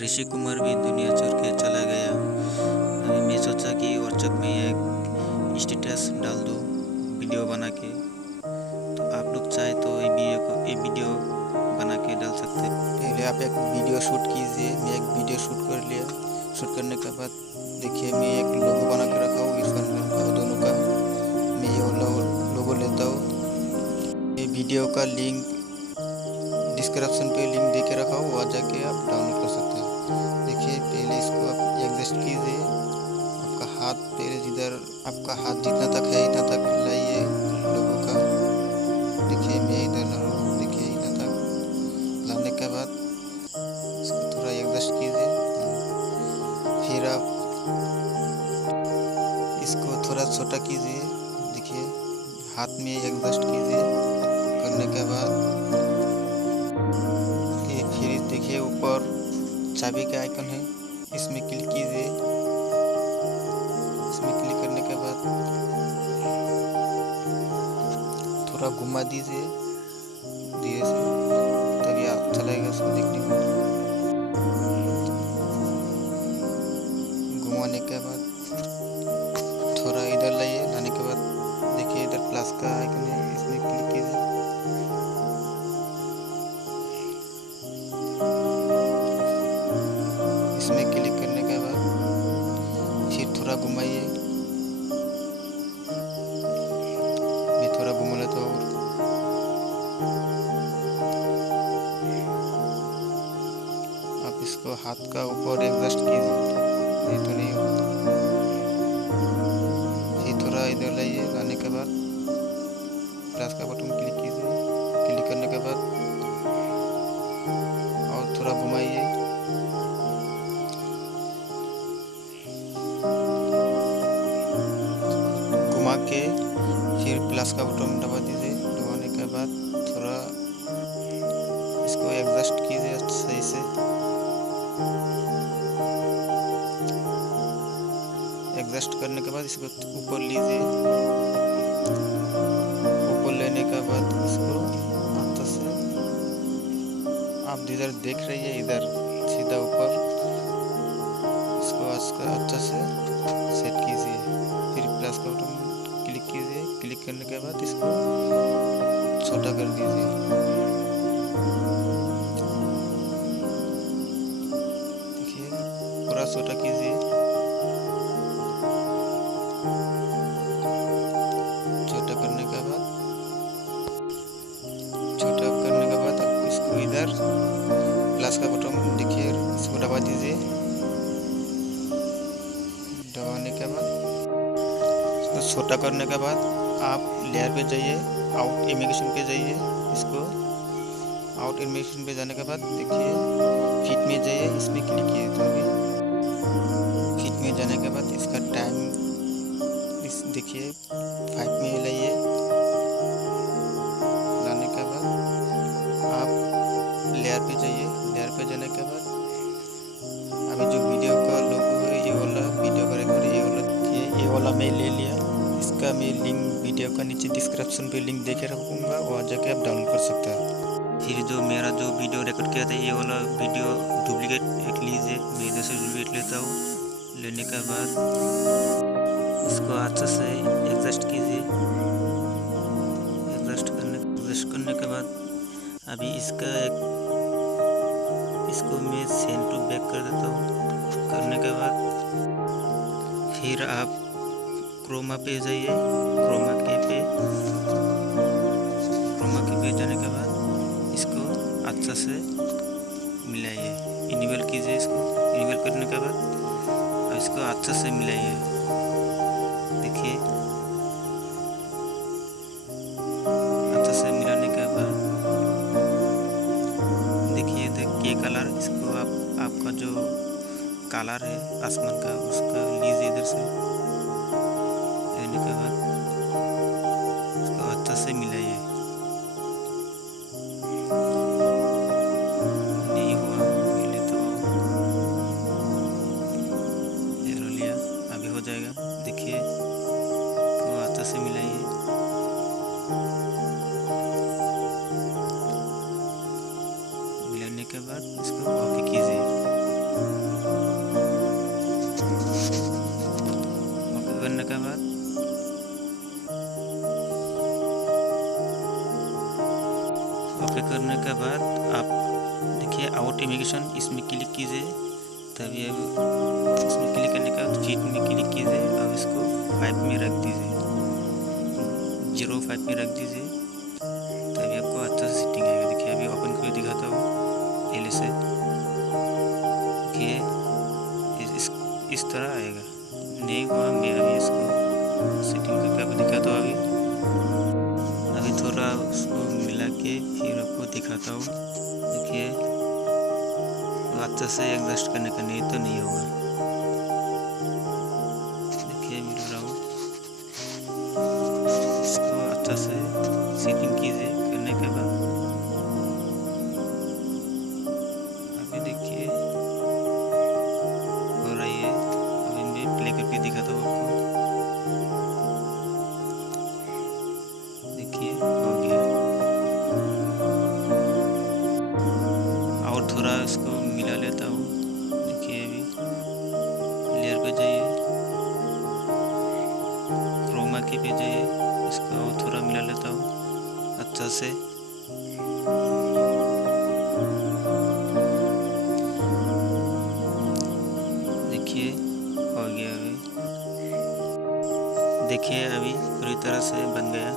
ऋषि कुमार भी दुनिया छोड़ के चला गया। अभी मैं सोचा कि व्हाट्सएप में एक स्टेटस डाल दूँ वीडियो बना के। तो आप लोग चाहे तो ये वीडियो बना के डाल सकते हैं। पहले आप एक वीडियो शूट कीजिए। मैं एक वीडियो शूट कर लिया। शूट करने के बाद देखिए मैं एक लोगो बना के रखा हूँ इरफान का दोनों का। मैं ये लोगो लेता हूँ। ये वीडियो का लिंक डिस्क्रिप्शन पे लिंक दे के रखा हूँ, वहाँ जाके आप डाउनलोड कर सकते हैं। देखिए पहले इसको आप एडजस्ट कीजिए। आपका हाथ पहले जिधर आपका हाथ जितना तक है इतना तक लाइए लोगों का। देखिए मैं इधर ला रहा हूँ। देखिए इतना तक लाने के बाद इसको थोड़ा एडजस्ट कीजिए। फिर आप इसको थोड़ा छोटा कीजिए। देखिए हाथ में एडजस्ट कीजिए। करने के बाद फिर देखिए ऊपर चाबी का आइकन है, इसमें क्लिक कीजिए। इसमें क्लिक करने के बाद थोड़ा घुमा दीजिए धीरे से, तभी अच्छा लगेगा इसको देखने में। घुमाने के बाद थोड़ा इधर लाइए। लाने के बाद देखिए इधर प्लस का आइकन है, इसमें क्लिक कीजिए। इसमें क्लिक करने के बाद फिर थोड़ा घुमाइए। मैं थोड़ा घुमा लेता हूँ। आप इसको हाथ का ऊपर एडजस्ट कीजिए, ये तो नहीं होता। फिर थोड़ा इधर लाइए। लाने के बाद प्लस का बटन क्लिक कीजिए। क्लिक करने के बाद और थोड़ा घुमाइए। घुमा के फिर प्लस का बटन दबा दीजिए। दबाने के बाद थोड़ा इसको एडजस्ट कीजिए सही से। एडजस्ट करने के बाद इसको ऊपर लीजिए। ऊपर लेने के बाद इसको हाथ से आप जिधर देख रही है इधर सीधा ऊपर इसको अच्छा से सेट कीजिए। फिर प्लस का बटन क्लिक कीजिए। क्लिक करने के बाद इसको छोटा कर दीजिए। देखिए पूरा छोटा कीजिए। छोटा करने के बाद आप इसको इधर प्लस का बटन देखिए, इसको दबा दीजिए। दबाने के बाद इसको छोटा करने के बाद आप लेयर पे जाइए, आउट इमिग्रेशन पे जाइए। इसको आउट इमिग्रेशन पे जाने के बाद देखिए फिट में जाइए, इसमें क्लिक कीजिए। तो अभी फिट में जाने के बाद इसका टाइम देखिए 5 में लाइए। लाने के बाद आप लेयर पे जाइए। लेयर पे जाने के बाद अभी जो वीडियो का लोगो है ये वाला वीडियो का रिकॉर्ड ये वाला मैं ले लिया। इसका मैं लिंक वीडियो का नीचे डिस्क्रिप्शन पे लिंक देके रखूँगा, वहाँ जाके आप डाउनलोड कर सकते हैं। फिर जो मेरा जो वीडियो रिकॉर्ड किया था ये वाला वीडियो डुप्लीकेट एक लीजिए। मैं इधर से डुप्लीकेट लेता हूँ। लेने के बाद इसको अच्छा से एडजस्ट कीजिए। एडजस्ट करने के बाद अभी इसको मैं सेंड टू बैक कर देता हूँ। करने के बाद फिर आप क्रोमा पे जाइए। क्रोमा के पे जाने के बाद इसको अच्छा से मिलाइए। इनेबल कीजिए। इसको इनेबल करने के बाद इसको अच्छा से मिलाइए। देखिए अच्छा से मिलाने के बाद देखिए ये कलर इसको आपका जो कलर है आसमान का उसका लीजिए इधर से। लेने के बाद इसको अच्छा से मिलाइए। नहीं हुआ मिले तो ये लिया, अभी हो जाएगा। देखिए इसको अच्छा से मिलाइए। मिलाने के बाद इसको ओके कीजिए। ओके करने के बाद आप देखिए आउट इमिग्रेशन, इसमें क्लिक कीजिए। तभी अब इसमें क्लिक करने के बाद फिट में क्लिक कीजिए और इसको 5 में रख दीजिए, 0.5 में रख दीजिए। तभी आपको अच्छा से सेटिंग आएगा। देखिए अभी ओपन करके दिखाता हूँ पहले से। देखिए इस तरह आएगा। नहीं हुआ, मैं अभी इसको सेटिंग करके आपको दिखाता हूँ। अभी थोड़ा उसको मिला के फिर आपको दिखाता हूँ। देखिए अच्छा से एडजस्ट करने का, नहीं तो नहीं होगा। देखिए मिल रहा हूँ, इसको अच्छा से सेटिंग कीजिए। करने के बाद अभी देखिए हो रही है। अभी मैं प्ले करके दिखाता हूँ आपको। देखिए हो गया। और थोड़ा इसको मिला लेता हूँ। देखिए अभी लेयर पे जाइए, क्रोमा की पे जाइए, इसको और थोड़ा मिला लेता हूँ अच्छा से। देखिए हो गया। अभी देखिए अभी पूरी तरह से बन गया।